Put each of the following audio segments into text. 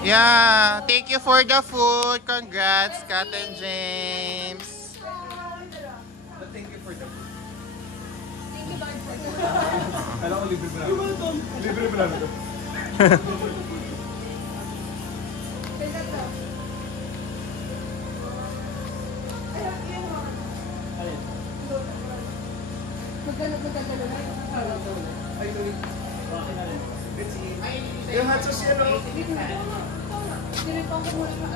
Yeah, thank you for the food. Congrats, Kat and James. Thank you for the food. Thank you, Lord, for the Alam ko, libre ba namin? Libre ba namin? Kaya to. Magkano na? Ay, sorry. Okay na rin. Let's see. Yung hot sauce yan, oh. Sinipang ko muna siya.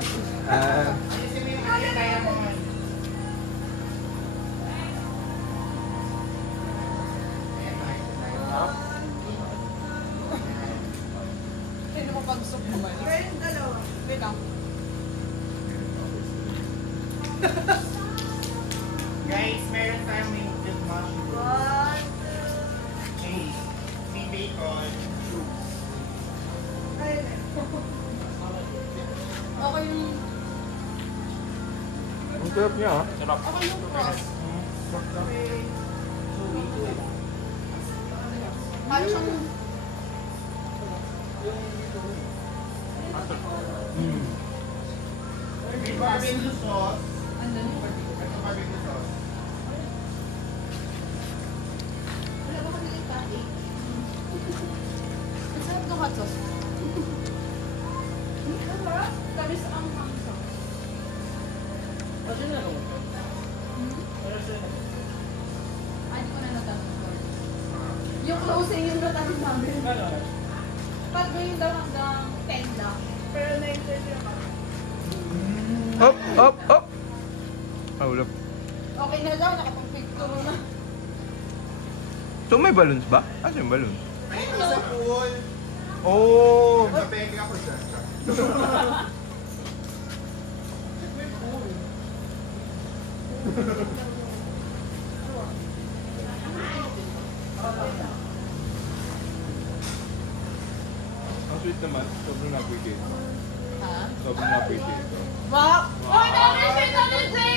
Hindi mo pag-soup naman. Kaya yung dalawa. Wait lang. Guys, meron tayong minted mushroom. What? Cheese. May bacon. Ako yung... Ang sarap niya, ha? Sarap. Ako yung cross. Parang siyang... May barbecue sauce. Ano yung barbecue? Ito barbecue sauce. Wala ba kami yung patty? Ang sarap ng hot sauce. Tamis ang mangsa. Kasi na, no? Ay, di ko na natanong. Yung closing yung natanong namin. Pag yung daw hanggang 10 lang. Pero na-interview ka. Hop, hop, hop! Ah, wala. Okay na daw, nakapag-picture na. So, may balloons ba? Asa yung balloons? Ay, ito sa pool. Oh! Nagpapeke ako dyan. Ang sweet naman. Sobrang na-appreciate. Ha? Sobrang na-appreciate. Wow! Oh, dami siya dami siya!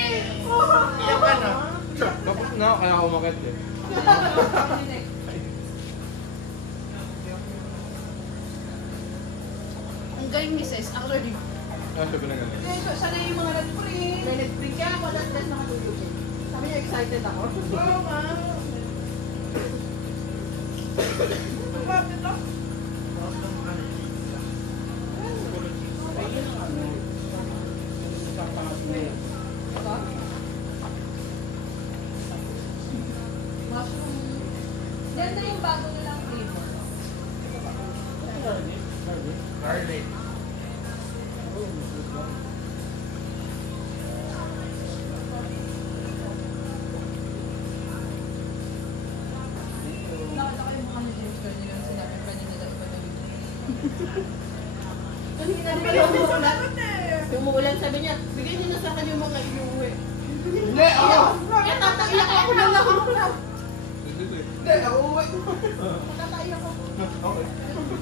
Iyak ka na. Tapos na, kaya ako umakit eh. Ang galing ni Sis, actually. Ah, sabi na ganun. Sana yung mga nag-print. May nag-print kaya ako that's nakatulog. Sabi niya excited ako. Oo, ma. Bakit ako? Mushroom. Ganda yung bago nilang flavor. Garlic. Nakita ko yung mukha ni James Carl nila sinabi pa niya nila iba na kanina yung umuulan. Yung umuulan, sabi niya, bigyan niyo na sa akin yung mga inuwi. Hindi, ako. Kaya tataiyak ako na lang ako na. Hindi, ako uwi. Tataiyak ako. Okay.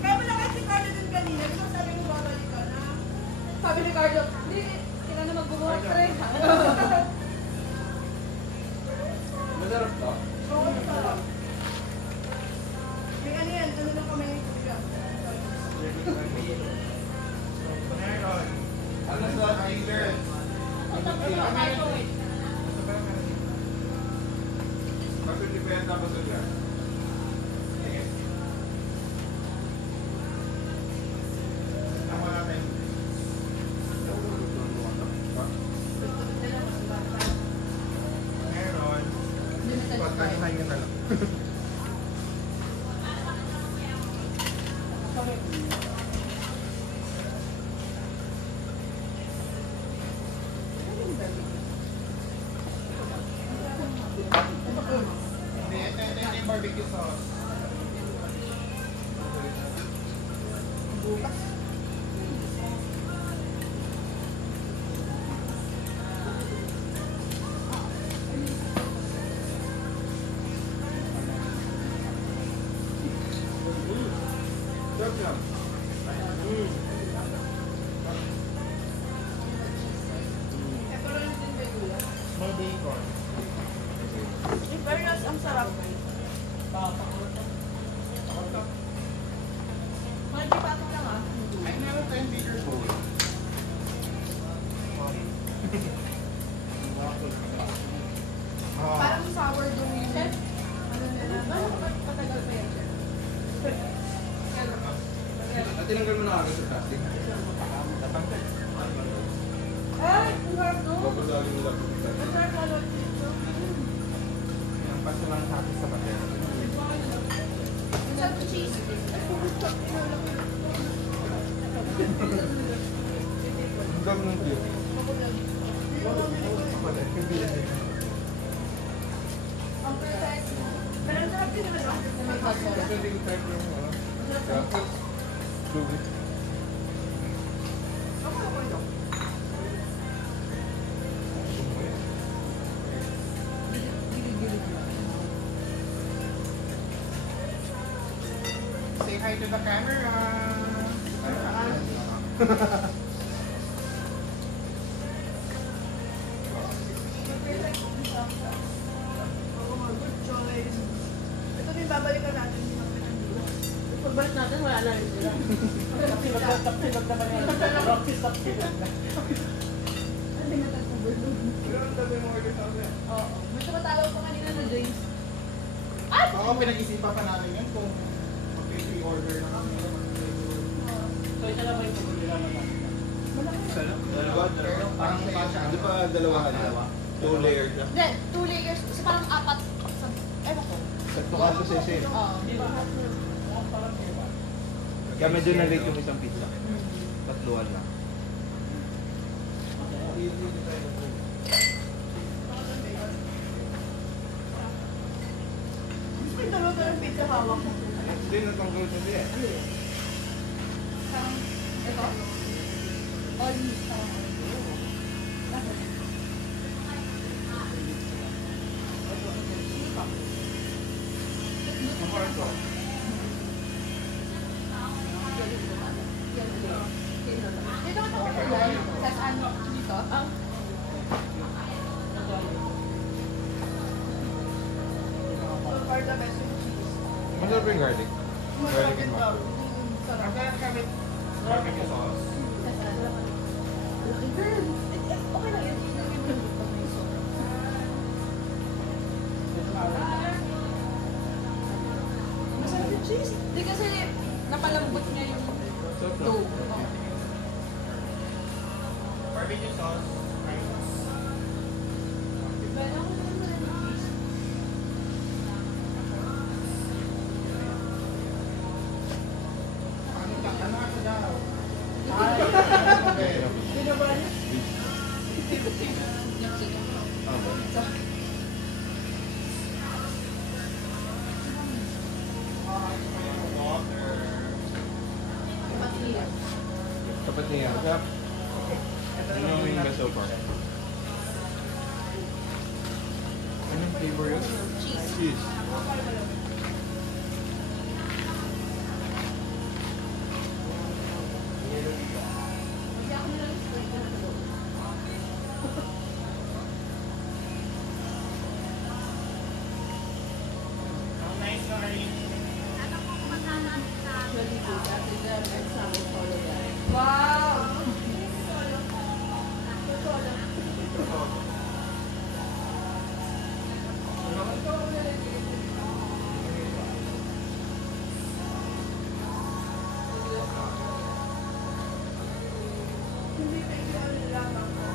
Kaya mo na kasi Carlo din kanina, di ba sabi mo babalik ka na? Sabi ni Carlo, hindi, kailan na magbubuhat tre. Masarap to? Oo, masarap. May ano yan, ano lang kami. Meron. Ano sa Tyler? Bakit di pa yan tapos ulit? Sige. Tama natin. Meron. Pagkakain na lang. Hindi, ito yung barbecue sauce. na agad sa plastic. Ay, ang harap no? Babasagin nila po. Masarap na lang dito. Yung paso lang natin sa pader. Masarap na cheese. Ang dami ng tiyo. Ang perfect. Pero ang sarap din naman ako. Kasi hindi ko type yung ano. Graphics. Google. Ako ito. Say hi to the camera. Good choice. Ito din babalikan natin yung mga pinandito. Pagbalik natin, wala na rin sila. Tapsilog naman yan. Tapsilog na. Hindi na tagpabulog. Pero ang dami mga order sa akin. Oo. May tumatawag pa kanina na James. Oo, pinag-isipan pa namin yun kung mag-pre-order na kami. So, isa lang ba yung pagkuli naman natin? Dalawa? Parang kasha. Hindi pa dalawahan na. 2 layered na. Hindi, 2 layers. Kasi parang 4. Ewan ko. Saktukan ko sa isa. Oo. Di ba? Parang di ba? Kaya medyo na-late yung isang pizza. Tatluan lang. Gusto yung dalawa-dalawang pizza hawak mo. Hindi natanggal sa diya. Ito? All meat. Dito ka ako sa ano dito? So far the best yung cheese. Masarap yung garlic. Masarap din daw. Sarap. Barbecue sauce. Okay lang yun. Masarap yung cheese. Hindi kasi napalambot niya yung dough. Barbecue sauce. Ano ka daw? Binaba niya. Tapat niya. Masarap. Ano yung wing ba so far? Anong flavor yun? Cheese. Cheese. Ang nice na rin. Wow! Hindi na ikaw nilaman ko.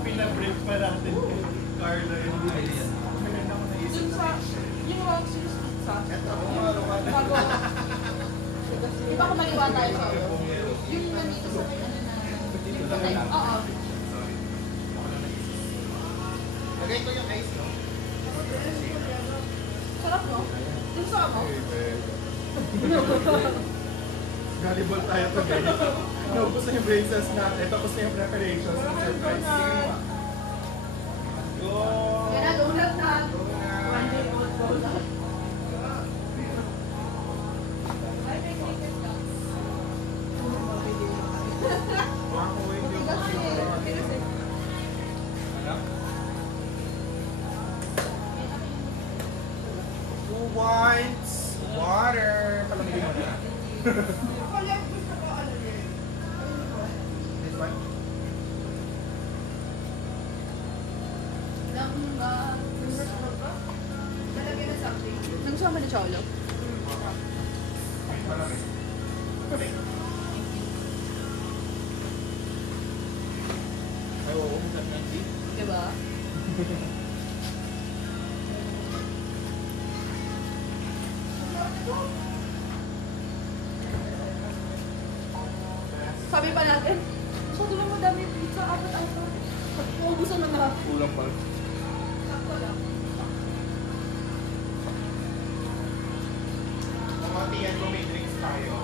Pinabrief pa natin kay Carla yung ice. Dun sa, yung rock cheese pizza. Bago. Iba kung maliwa tayo sa yung nandito sa may ano na. Oo. Lagay ko yung ice, no? Sarap no? Yung sa ako. Gullible tayo to, guys. Naubos na yung braces natin, tapos na yung preparations ng surprise. Sige mo. Go! Yan na, donut na. One day old donut. Ako, wait yung Who wants water? Palamigin mo na. Kaya gusto ko ano ni Cholo? May pa lang eh. Ay, oo, masarap na yun. Diba? Sabi pa natin, masyado lang madami yung pizza, apat ang ito. Uubusan na lahat. Kulang pa. Sakto lang. Kumati yan kung may drinks tayo.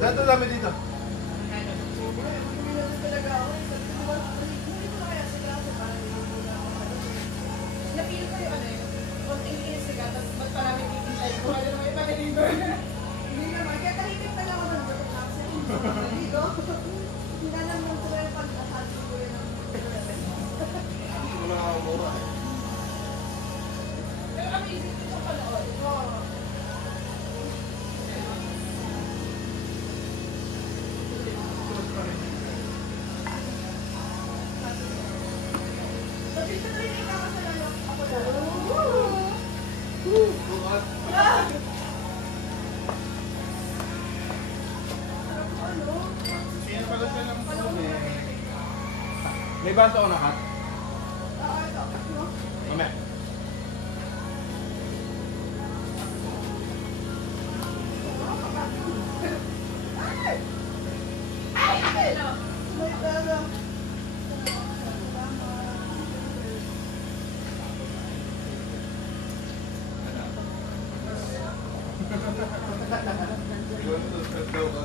Saan ito dami dito? Napili ko yung ano yun. Konting inis na gatas, ba't parami titintay ko? Kaya naman yung pag-deliver. Hindi naman. Kaya tahimik na lang ako ng gatas absent. Dito. Hindi na lang yung tuloy pag-ahal ko yun ng Wala ka mura. Pero amazing ko sa panood. Oo. Dito na rin ikakasalan ako na. Bukas. Sino pala siya ng sumi? May baso ako nakat. Mamaya. Ikaw ang susunod daw ka.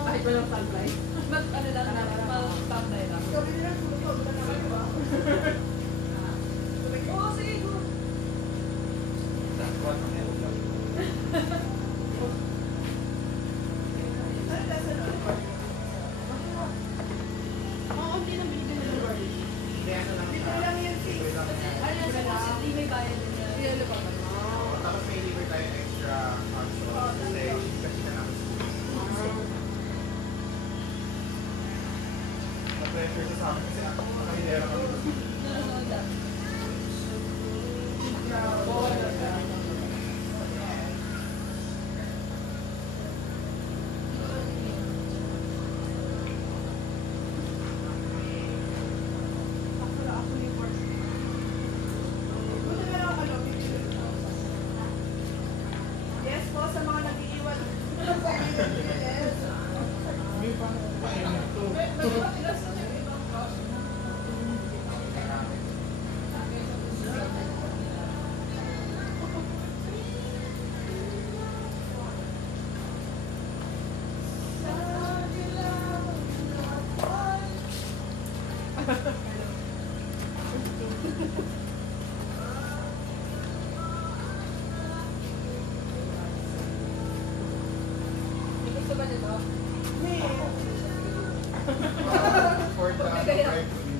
Kahit walang sunlight. Ba't ano lang, mag-tambay lang. Oo, sige, go. Ano lasa nun? Oo, hindi na binigyan ng garlic. Dito lang yan, sis. Ano yan, supposedly may bayad din yan. Pinalo pa ba? Tapos may liver tayo extra hot sauce. Kasi na namin na-pressure sa amin kasi ako nakahilera kami. Nanonood. Yes po, sa mga nag-iiwan sa ilog, yes. May paano ko kainin ito? Gusto ba nito? For the drive-thru.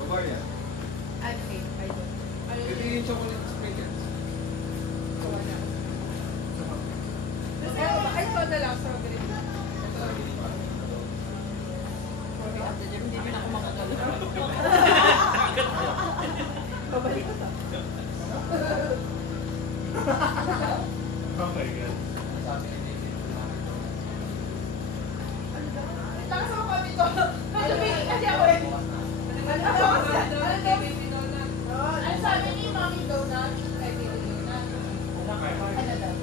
Bavaria. Okay, I don't. Ito yung chocolate sprinkles. Ay, ito na lang, strawberry. Hindi mo na ako makagalo. Babalik ko to. Oh my God. Lakas ako kami to. Nalabingin kasi ako eh. Ano to? Ano sabi ni Mami Donut? Kay Baby Donut? Ano daw?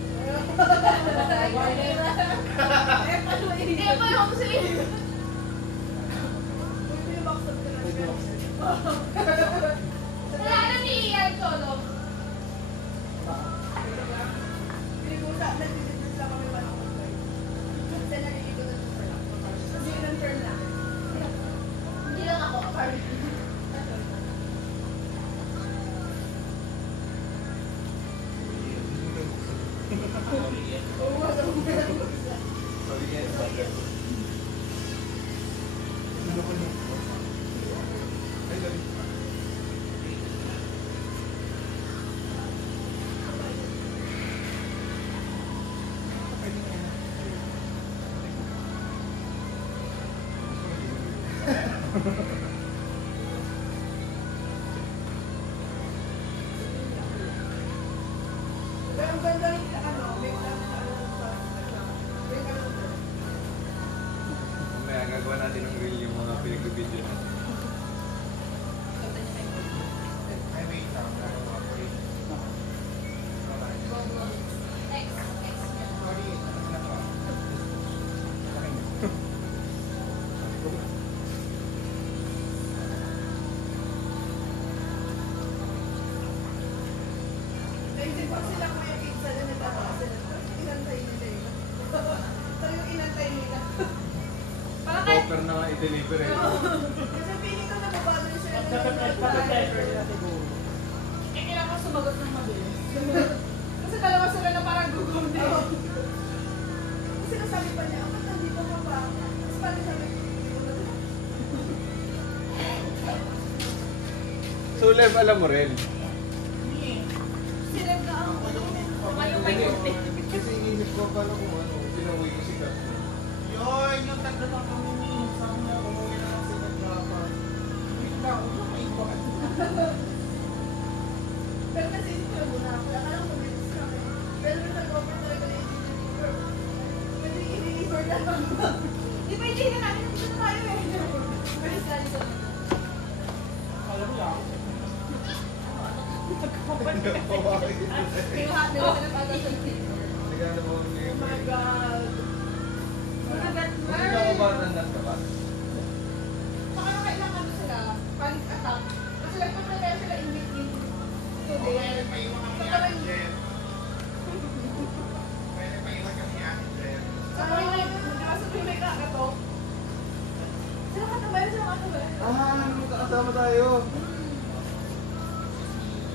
Hindi pa yung sa'yo. Uy, pinabaksan ko na siya. Pero ang ganda rin na ano, may lang sa ano sa may ano. Mamaya gagawa natin ng reel yung mga pinag-video natin. Ay, wait lang. Nagawa ko rin. Sorry, ano na to? Naisip ko sila kuya pizza na nagtataas sila. Inantay nila yun. Talagang inantay nila. Parang kahit Offer na nga i-deliver eh. kasi feeling ko nababado rin sila ng Eh, kailangan sumagot ng mabilis. kasi dalawa sila na parang gugundi. Kasi nasabi pa niya, ako nandito ka pa. Tapos parang sabi, hindi ko na. So, Lev, alam mo rin. Sila na ako. Kasi inisip ko pala kung ano, pinaway ko si Kat. Yun, yung tatlo lang kami ni. Sabi niya, umuwi na lang sila dapat. Wait lang, huwag na maiwan. Pero kasi ito muna ako. Akala ko mabilis kami. Pero nung nag-offer talaga na i-deliver. Pwede i-deliver na lang. Di ba hindi na namin nandito na tayo eh. Pero sali ko. Alam mo lang. Yung hot na sila pala sa tito. Nagano mo Oh yung... my God. Managat Hindi na ako ba nandas ka ba? Saka nung kailangan sila, panic attack. Kasi nagpa-prepare sila in between today. Pa yung mga Saka may... Jen. Pwede pa iwan kami ni Ate Jen. Saka may kakato. Sila katabayan, sila katabayan. Magkakasama tayo.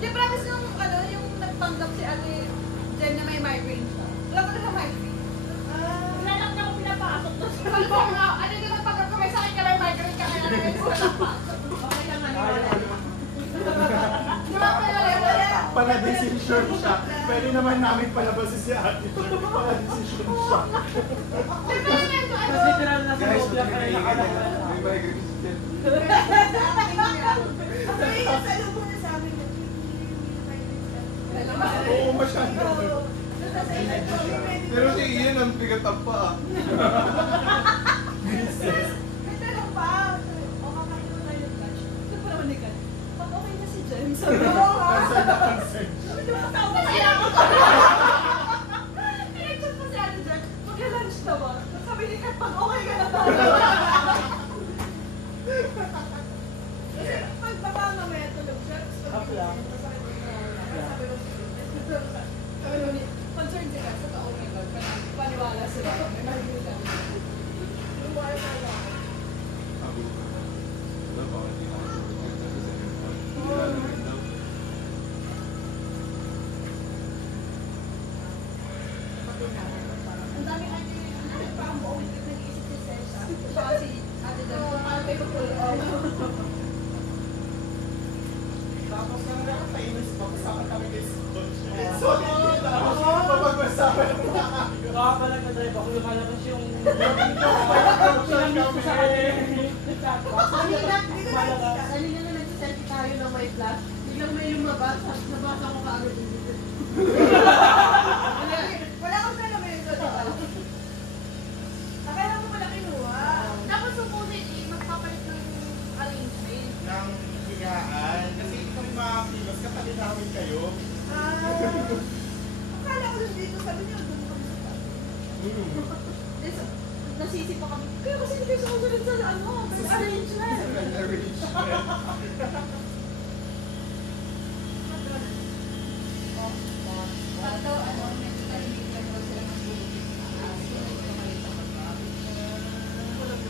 Di promise nung ano, yung nagpanggap si Ate Jen na may migraine siya. Wala ko na migraine. Wala lang ako pinapasok doon. Sabi ko nga, ano yung nagpanggap ko may sakit ka may migraine ka kaya namin ko napasok. Okay lang maniwala. Di ba pala? Para-decision siya. Pwede naman namin palabasin si Ate Jen. Para-decision siya. Di ba nga ito ano? Guys, may migraine si Jen. Ay, nasa loob mo na sa amin. Oo, masyado. Pero si Ian ang pigatap pa ah. May tanong pa. O, kakain mo tayo ng lunch. Ito pa naman ni Kat. Pag okay na si Jen, sabi ko, Cancel na cancel. sabi ko, tawag na siya ako. Pinag-chat pa si Ate Jen, mag-lunch na ba? Sabi ni Kat, pag okay ka na tayo. Kasi pag baba mamaya tulog siya, tapos pag sabi ko, sabi ko, concerned sila sa taong ito, paniwala sila, may marinig kami. Yung wala na lang. Wala pa, hindi na ako sa second part. Nilalamig daw. Ang dami ate, parang buong week nag-iisip si Sesha. Siya kasi ate Jen, kung paano kayo pull-out. Tapos nang nakatainis pa, kasama kami kay Scott. So, hindi na ako mapag-usapan ng mga kami. Baka pala nag-drive ako, lumalabas yung... Pinag-usapan sa akin. Kanina na nag-selfie tayo ng may flash. Biglang may lumabas, nabasa ko kaagad yung dito. Wala akong fenomen ito, di ba? Akala mo pala kinuha. Tapos supposedly, magpapalit ng arrangement. Ng higaan. Kasi hindi kami makakilos, katabi namin kayo. Akala ko lang dito, sabi niyo, doon kami sa tabi. Nasisi pa kami. Kaya kasi hindi kayo sumusunod sa ano, may arrangement. Pagka, ano, medyo tahimik lang daw sila ng tulog.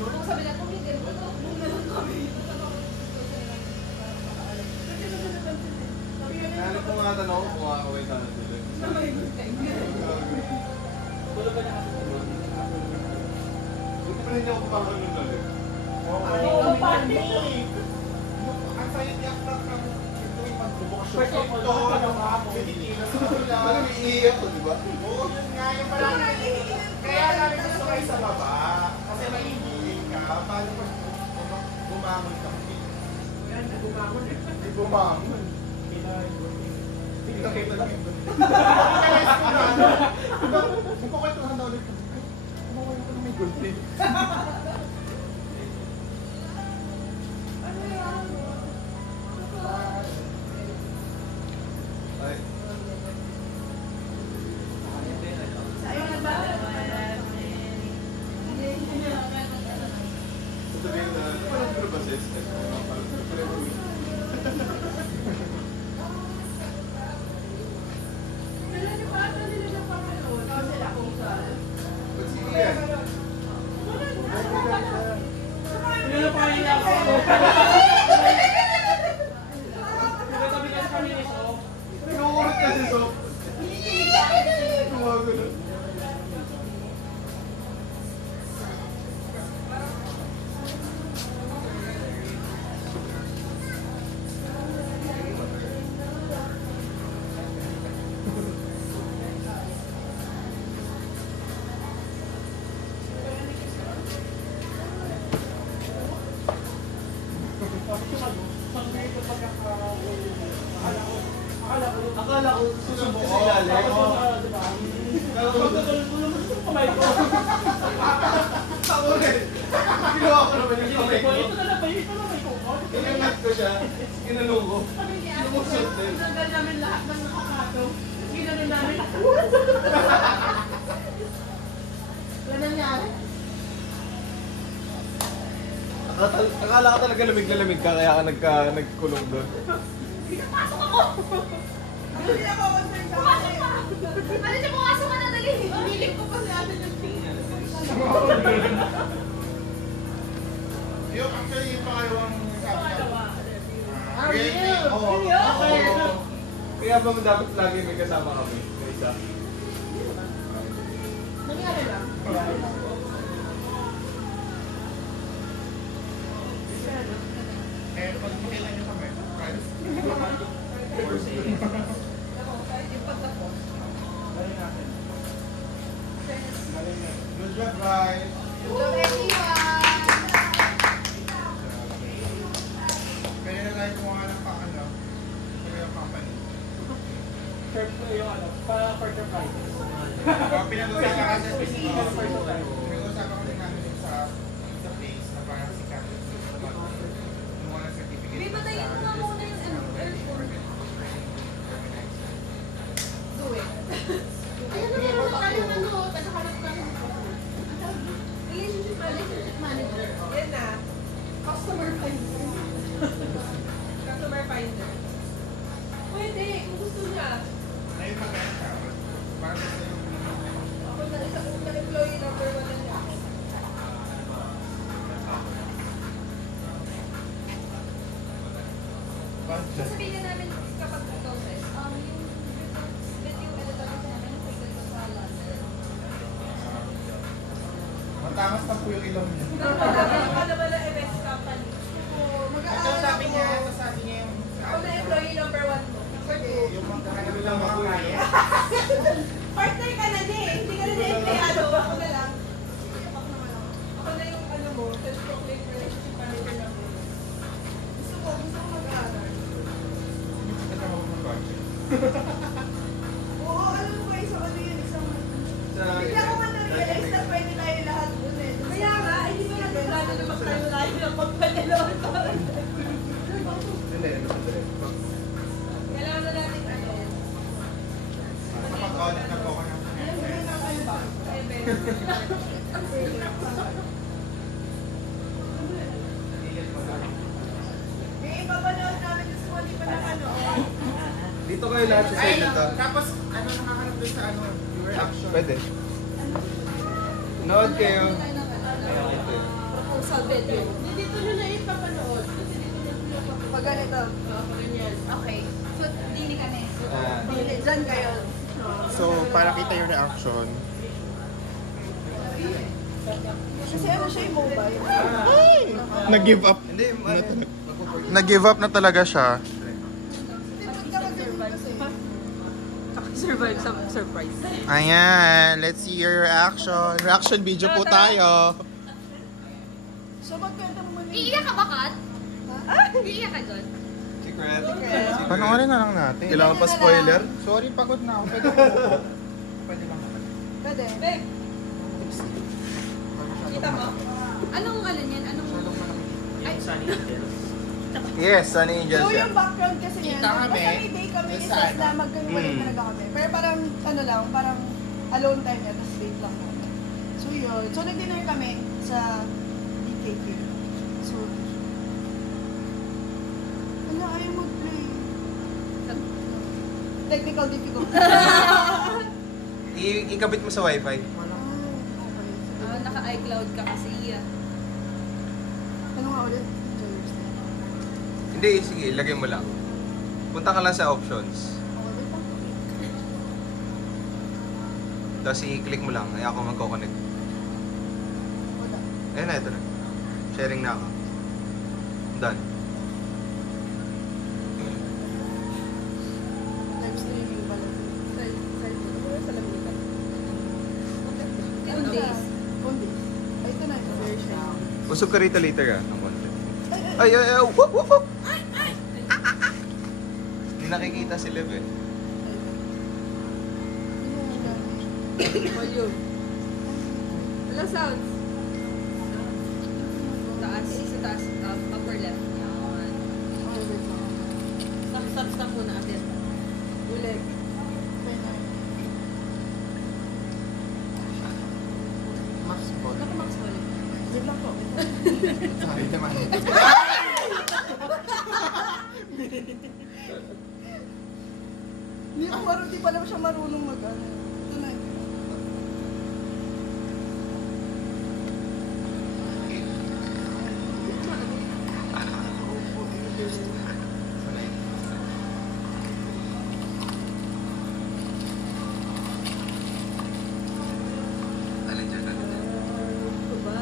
Kung sabi niya, kung hindi, tutulog muna lang kami. Ano po nga tanong kung makakaway sana tuloy. Wala ba na kasi Buti pa rin ako pangalaman ulit. Oo, party! Ang saya-tiyak na kami. Ito yung pagbubukas. First of all, Ito, lahat yung ng mga Pilipinas sa kabila. Ano may iiyak ko, di ba? Oo, yun nga yung parang kaya namin gusto kayo sa baba. Kasi may hihiling ka. Paano pag Bumangon kami. Yan, bumangon eh. Hindi bumangon. Kita lang yung magkukwentuhan daw ulit. Kumawala ko na may gulpin. Ay. Ayun na ba? Sabihin na, walang probases. Kailan yung bata nila na papanood? Kasi ako saan? Ba't sige yan? Hindi na pa rin ako. Kami kasi kami ni So. Nag-uurot kasi so. Gumagulo. Akala ko susubo si Lale. Kamay ko. Ako rin. Ginawa ko naman yung kamay ko. Ito na lang ba? Ito na ko. Inangat ko siya. Ginanong ko. Lumusot din. Tanggal namin lahat ng nakakato. Ginano namin. Wala nangyari. Akala ka talaga lamig na lamig ka, kaya ka nagkulong doon. Hindi ako concerned sa akin. Ano siya, pumasok ka na dali. Pinilig ko pa si ate ng tingin. Yung actually, yung pangalawang sabi niya. Pangalawa. Kaya ba dapat lagi may kasama kami? May isa. Nangyari lang. Pag makita niyo kami, friends. Yung pagtapos. Good job, guys. Hello everyone! Kaya na tayo kumuha ng pakano. Kaya yung company. Third ko yung ano, pa-quarter price. Pinag-usapan kasi Pinag-usapan. pinag-usapan kasi namin sa place na parang si Captain kumuha ng certificate. May patayin mo nga muna yung airphone. Do it. Ayun na meron na tayong ano, nakahanap namin. Relationship manager. Yan na. Customer finder. Customer finder. Pwede, kung gusto niya. Ayun maganda siya. Parang gusto yung Ako na isang unang employee number 1 na niya ako. budget. Sabihin namin kapag ikaw says, yung video editor kasi namin, pwede ko sa lander. Matamas na po yung ilong niya. Ako naman na events company. Ito sabi niya yung Ako na employee number 1 mo. Number 2. yung mga ano lang mga kaya. Partner ka na din. Hindi ka na na-empleyado. Ako na lang. Ako na yung ano mo, self-proclaimed relationship manager lang mo. Gusto ko mag-aaral. Ito mo ng budget. Oo, alam mo guys, ano yun, isang... Bigla ko man na-realize na pwede tayo lahat dun eh. Kaya nga, hindi ko lang plano na magtayo tayo ng pagpanilon. Kailangan na natin ano. Kapag-audit na po ako ng Alam mo yun ang ano ba? Yung iba ba naman namin gusto ko, di pa na ano. Dito kayo lahat sa side nito. Tapos, ano nakakarap doon sa ano, your reaction? Pwede. Nood kayo. Proposal video. Dito nyo na ipapanood. Kasi dito nyo pinapapanood. Pag ganito. Pag ganyan. Okay. So, dili kami. Hindi, dyan kayo. So, para kita yung reaction. Kasi ano siya yung mobile. Nag-give up. Hindi, nag-give up na talaga siya. Survive sa surprise. Ayan, let's see your reaction. Reaction video po tayo. So, magkwenta mo muna Iiyak ka ba, Kat? Iiyak ka doon? Secret. Panoorin na lang natin. Kailangan pa spoiler? Sorry, pagod na ako. Pwede lang naman. Pwede. Babe, Kita mo? anong ano niyan? Anong... Ay, Yes, Sunny Angels. So yung background kasi yan, Kita kami. basta may day kami ni Yes, Seth na ano? magkamiwalit talaga kami. Pero parang, ano lang, parang alone time yan, tapos date lang kami. So yun. So nag-dinner kami sa DKK. So, wala, ayaw mag-play. Technical difficulty. Ikabit mo sa wifi. naka-iCloud ka kasi. Ano nga ulit? Hindi, sige, lagay mo lang. Punta ka lang sa options. Tapos i-click mo lang, ay ako magko-connect. Ayun na, ito na. Sharing na ako. Done. Live streaming pala. Sa lamitan. On days. On days. Ay, ito na ito. Version. Usog ka rito later ng konti. Ay, Whoop, whoop, whoop! Hindi nakikita si Lev eh. Volume. Wala sounds. Taas. Sa taas. Upper left. Yan. Stop muna atin. Ulit. Max Ball. Naka-max volume. Wait lang po. Sorry naman. Di pala siya marunong mag-ano. Ito na. Alin dyan, alin dyan.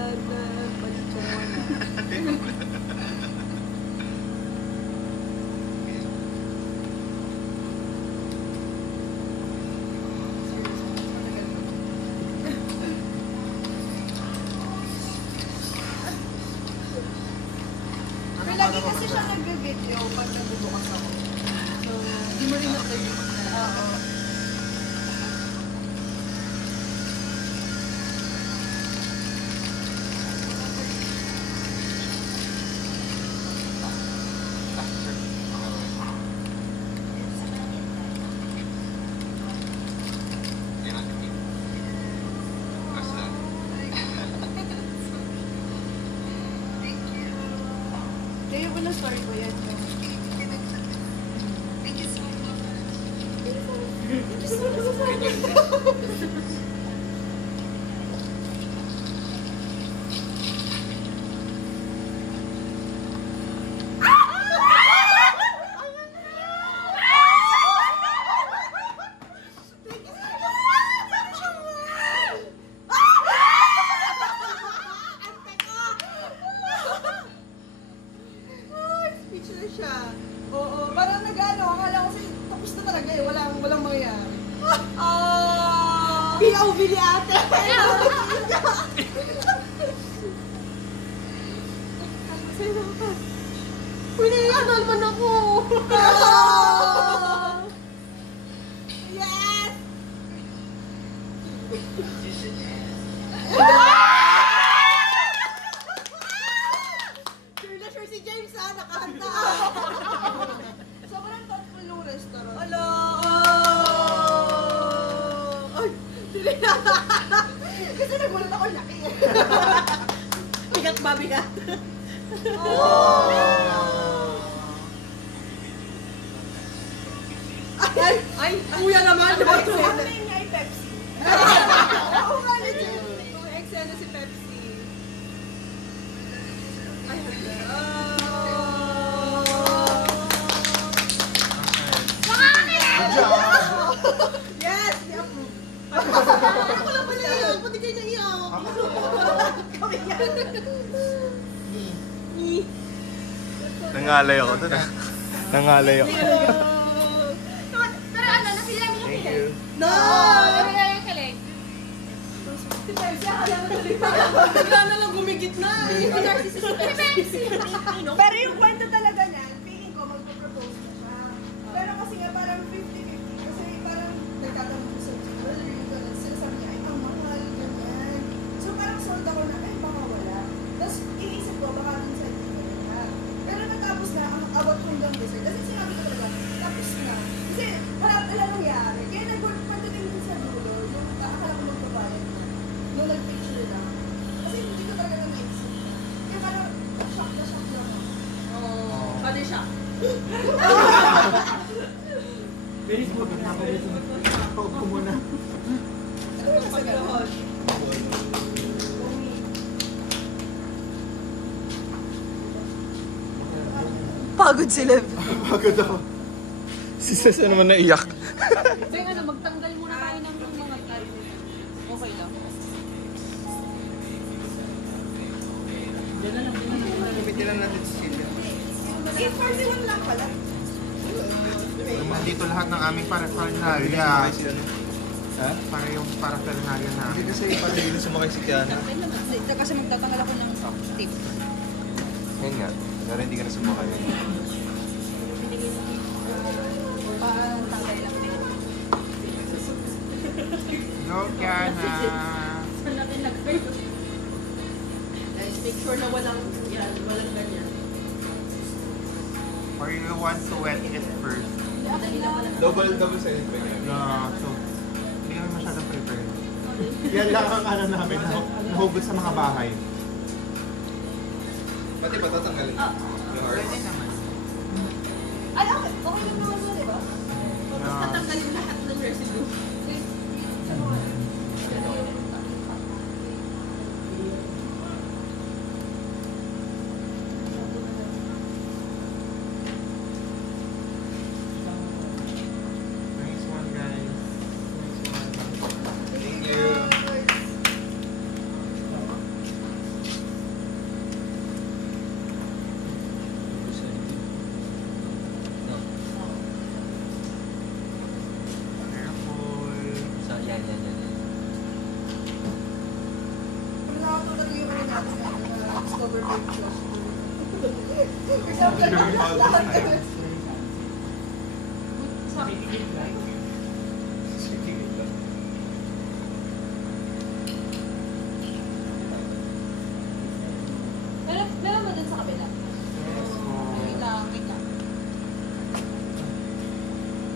Pero lagi kasi siya nag-video pag nagbubukas ako. So, di mo rin na-play. Oo. Yan ang tip. Basta. Kaya yung unang story ko yan. Speechless siya. Oo, parang nag-ano, akala ko kasi tapos na talaga eh, walang mangyayari. POV ni ate! Uy, naiyakan man ako! Yes! Sure na sure si James ha, nakahanda. Sobrang thoughtful yung restaurant. Hello! Ay, sili na. Kasi nagulat ako laki. Bigat ba, bigat? Ay, kuya naman. Ang name niya ay Pepsi. Oo nga, legit. Yung eksena si Pepsi. Ay, yes! I-approve. Ako lang pala yun. Pati kayo naiyak. Kami yan. Nangalay ako dun ah. Nangalay ako. Pero ano, nafeel namin yung kilig. No! Nafeel namin yung kilig. Si Pepsi, akala mo tuloy pa. Bigla na lang gumigit na. Yung narcissist si Pepsi. Pero yung kwento talaga niyan, feeling ko magpo-propose na siya. Pero kasi nga parang 50-50. Kasi parang nagtatanong ko sa jewelry, ganun. Sinasabi niya, ay, ang mahal, ganyan. So parang sold ako na, ay, baka wala. Tapos iniisip ko, baka dun sa hindi ko na. Pero natapos na, ang abot hanggang dessert. Kasi sinabi ko talaga, tapos na. Kasi parang wala nangyari. Kaya nagpagdating din sa dulo, yung akala ko magbabayad na. Nung nag-picture lang. Kasi hindi ko talaga na-exit. Kaya parang shock na shock lang ako. Oh, pwede siya. Bilis mo na ako. Paupo ko muna. Ano ba sa gano'n? Pagod sila. Pagod ako. Si Cesar naman naiyak. Beng, ano, magtanggal muna tayo ng mga tayo. Okay lang. Gamitin lang natin si Silvia. 841 lang pala. Nandito lahat ng aming paraphernalia. Ha? Para yung paraphernalia Hindi namin. kasi parang hindi na sumakay si Kiana. Kasi magtatanggal ako ng tip. Ngayon nga, pero hindi ka na sumakay. Tanggal lang. Go, Kiana! Saan natin nag-first? Guys, make sure na walang yan, walang ganyan. Or you want to wet it first? Double sided ba yan? So, hindi kami masyadong prepared. Yan lang ang ano namin, nahugot sa mga bahay. Pati ba tatanggalin? Yung heart? Pwede naman. Ay, okay. Okay lang naman mo, di ba? Tapos tatanggalin lahat ng residue. Nice one, guys. Nice one. Thank you. Careful. Yan. Kung nakatulad yung ano natin na discover by Josh. Lahat kami. Meron mo dun sa kabila. Yes, po. Wait lang.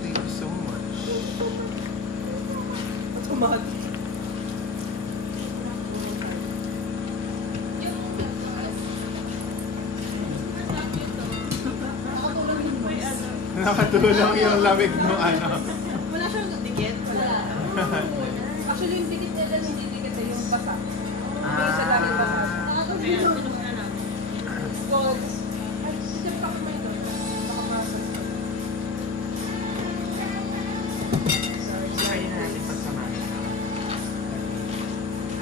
Thank you so much. Automatic. Nakatulong yung lamig ng ano. Wala siyang dikit. Wala. Actually, yung dikit nila, hindi dikit eh, yung basa. Ah. Kaya siya dahil basa. Kaya, tinong na namin. Because, ay, sisip ka kumay doon. Baka ma-assess. Try na natin pagsamahin.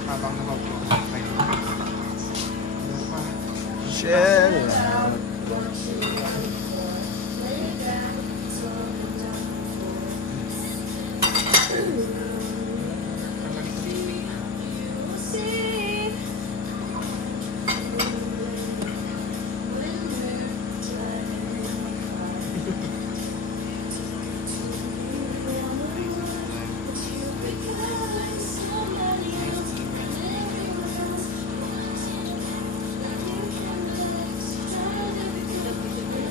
Habang nakaupo sa kayo. Ano pa? Shell.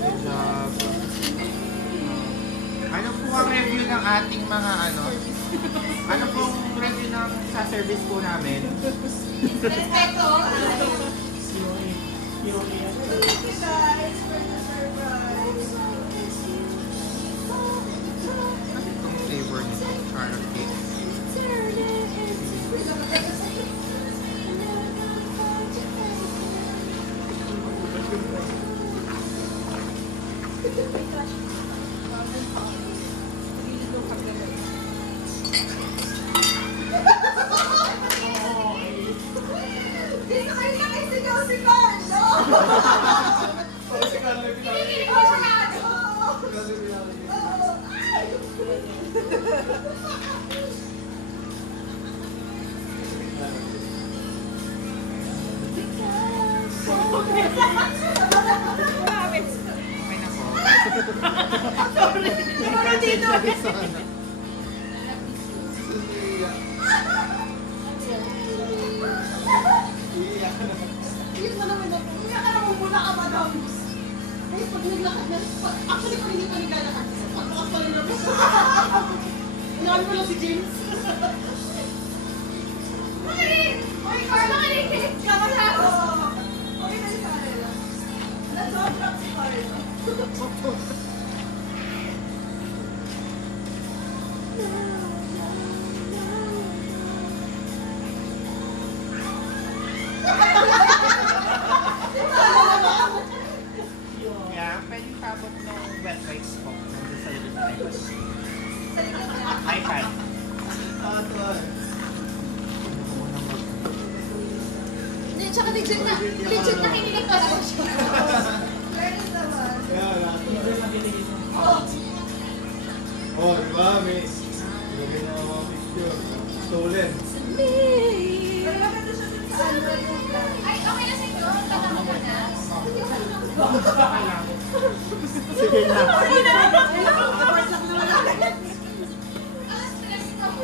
Good job. Ano po ang review ng ating mga ano? Ano pong review ng sa service po namin? Respeto. Thank you guys for the surprise. Itong flavor nito, carrot cake. Dito kayo nakisigaw si Carlo! Pero dito. Iyak mo naman ako. Iyak ka naman muna ka, madam. Guys, pag naglakad na, actually pag hindi pa naglalakad, pagbukas pa rin ako. Inaano ko lang si James. Makinig! Oy, Carl, makinig! Kamalaro! Okay na yung kanila. Nag-drop si Carl. Yeah, pwede tabot ng wet wipes po. Nandun sa likod na tayo. High five. Hindi, tsaka legit na kinilig pa lang siya. Pwede naman. Oh, di ba? May lagay na mga picture. Stolen. Pero maganda siya dun sa ano yung Ay, okay na siguro. Tama mo na. Sige na.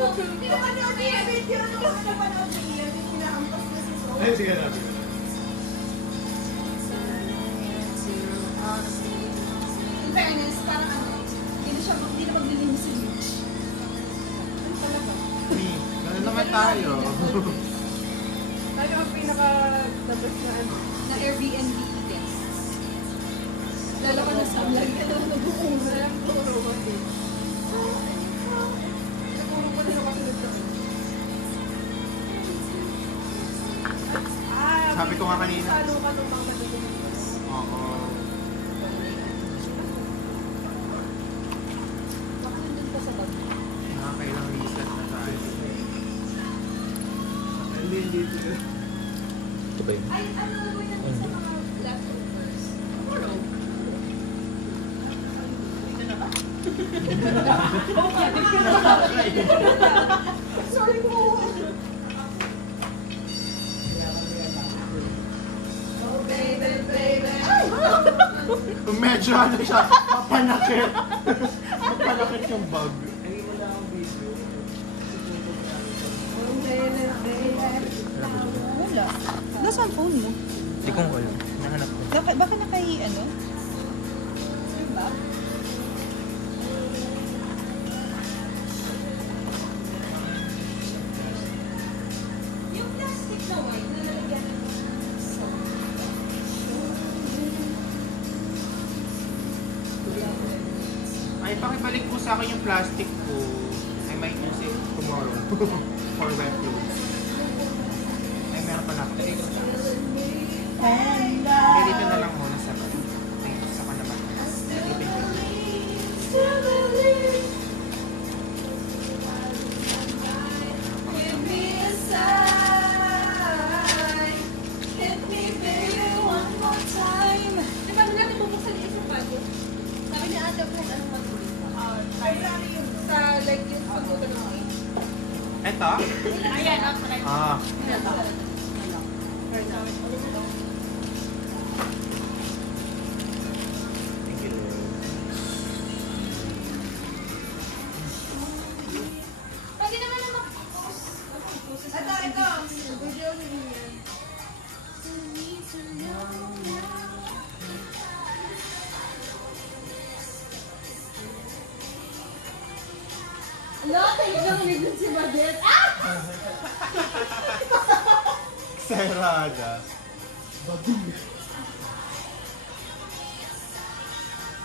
Hindi naman yung video nung mas napanood niya. Pinakampas na si Zoe. Ay, sige na. In fairness, parang ano, hindi na maglilinis si Mitch. Ano talaga? Ganun naman tayo. Tayo ang pinaka-labas na ano. Na Airbnb guests. Lalo ka na sa vlog ka naman nag-uungan. Siguro pa nila kasi dito. Sabi ko nga kanina. Salo ka nung mga nagugulong. Oo. Baka nandun ka sa bag. Nakakailang reset na tayo. Hindi. Ito ba yun? Ay, ano gagawin natin sa mga Leftovers. sorry po. Oh, baby, baby. Medyo ano siya, mapanakit. Mapanakit yung bag. Oh, baby, baby. Wala. Nasaan phone mo? Hindi ko alam. Nahanap ko. Baka nakay, ano? Diba? Yung plastic na white na nalagyan ng Ay, pakibalik mo sa akin yung plastic ko. I might use it tomorrow. For wet clothes. Ay, meron pa na ako. Hindi, dito na lang muna sa bag. Ay, sa ka naman. Nag-ipin ko. Give me a sign. Hit me, baby, one more time. Di ba natin bubuksan yung isang bago? Sabi niya ate po, anong matuloy? Ay, ano yun? Sa like yung pagbutan ng mga Eto? ayan, ako na Ah. Thank you. Pwede naman na mag-post. Ito. Video niyo yan. Ala, talagang nagdun si Badet. Ah! Sarada.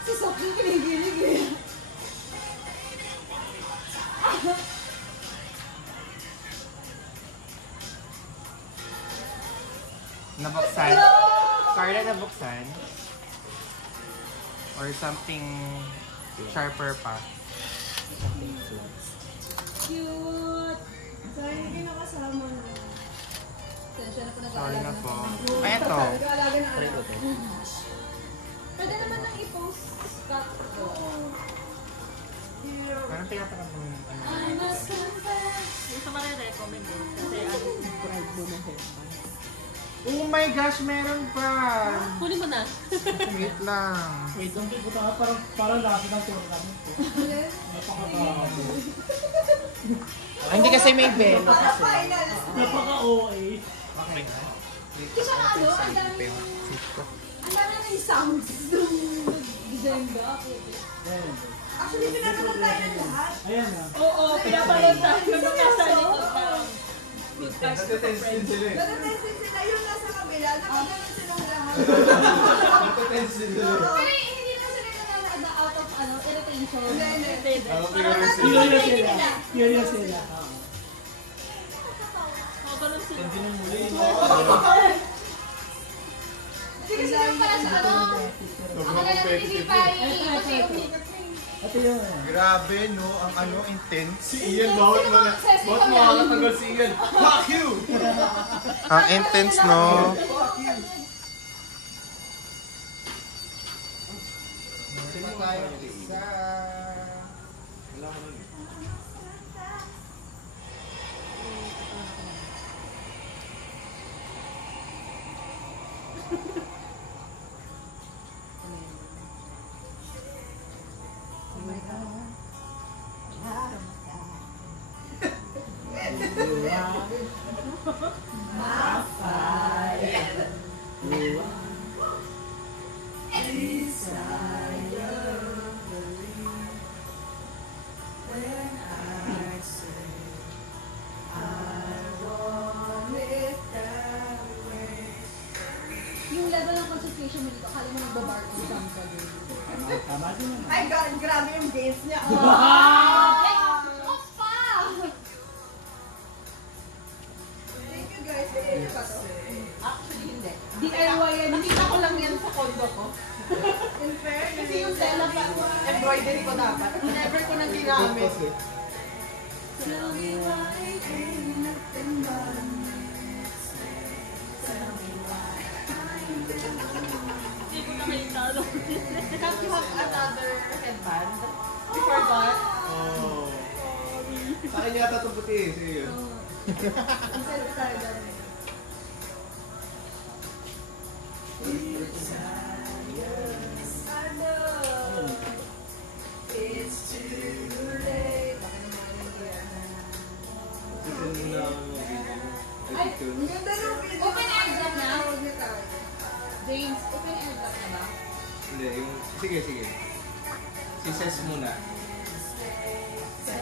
Si Sophie kinigilig eh. Nabuksan? Carla, nabuksan? Or something sharper pa? Cute. Sorry, hindi nakasama na. Sensya na po Sorry na po. nag-aalaga Ay, ito. Nag-aalaga na anak. Pwede naman nang i-post Scott. Parang tinatanong mo yung ano. I must confess. Gusto mo rin recommend eh. Kasi ano, Oo my gosh, meron pa. Kunin mo na. Wait lang. Wait, ang pupunta ka parang laki ng tour kami. Napakababa. Hindi kasi may bell. Para final. Napaka-OA. Kasi siya ka ano, ang dami ng sounds nung nag-design ba ako. Actually, pinapanood tayo ng lahat. Ayan na. Oo, pinapanood tayo nung nasa likod ng Natatense din sila eh. Natatensin sila yung nasa kabila. Nakaganon silang lahat. Natatense din sila. Pero hindi na sila nanonood out of irritation. Hindi. Curious sila. Curious sila. Ganun sila. Sige, sila para sa ano. Ako na lang nilipay. Ate yun. Grabe no, ang ano, intense. Si Ian, bawat makakatagal si Ian. Fuck you! Ang intense no. Sino tayo isa? Yung level ng concentration mo dito, akala mo nagbabar ko sa ka din. Tama din naman. Ay, God, grabe yung gains niya. Opa! Thank you guys. Hindi niyo pa to. Actually, hindi. DIY yan. Nakita ko lang yan sa condo ko. In fairness. Kasi yung tela pa, embroidery ko dapat. Never ko nang ginamit. Hindi ko na may talo. Can't you have another headband? Before that? Oh. Sa akin yata ito puti eh. Sige yun. Ang sarap tayo dyan. Ay, Ang ganda ng video. Open air dyan na? Huwag niya tayo. James, open air block na ba? Hindi, yung... Sige, sige. Si Ses muna. Sa